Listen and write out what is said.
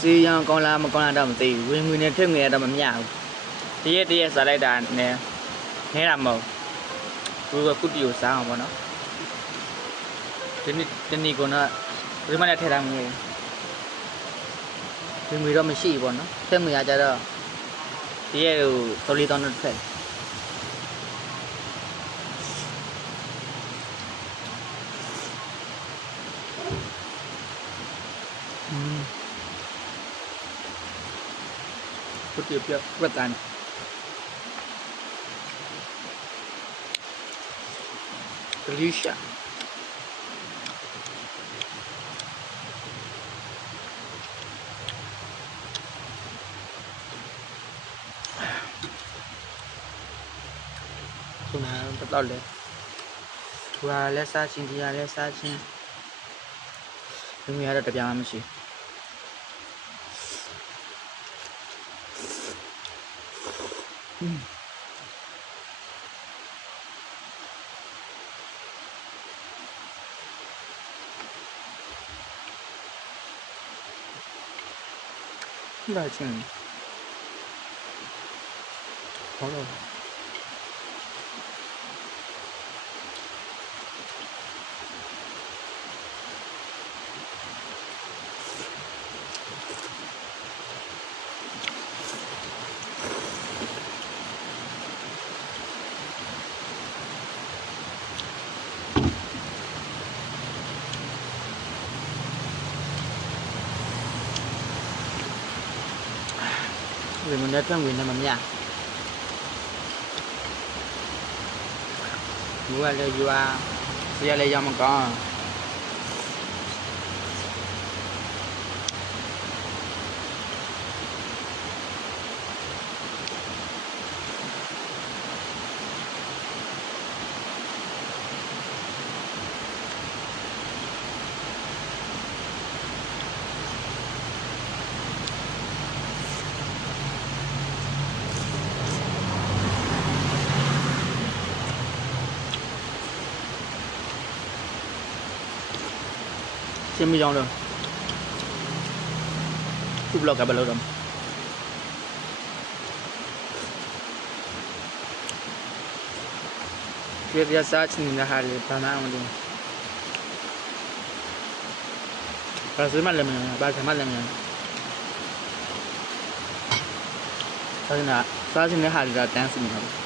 စီရန်ကောင်းလားမကောင်းလားတော့မသိဘူးဝင်ငွေနဲ့ထက်ငွေတော့မမျှဘူးတရက်စားလိုက်တာနဲ့နဲတာမဟုတ်ဘူးကုတီကိုစားအောင်ပေါ့နော်ဒီနေ့ကတော့ဒီမှာလည်းထည့်ထားငွေဒီငွေတော့မရှိဘူးပေါ့နော်ထက်ငွေကကြတော့ဒီရဲ့ဟို3-4တောင်းတော့ထည့်ကုတီပြတ်ပတ်တန်းdelicious ခုနကတော့လေဟိုကလက်စားချင်းဒီကလက်စားချင်းဒီမျိုးကတော့တပြားမှမရှိဘာချင်း好了为什么这味那么面？如果这油啊，直接来要么高。先没讲了，就不知道该不了了。这个啥情况还是办哪样的？把什么人民？把什么人民？啥情况？啥情况还是在担心的？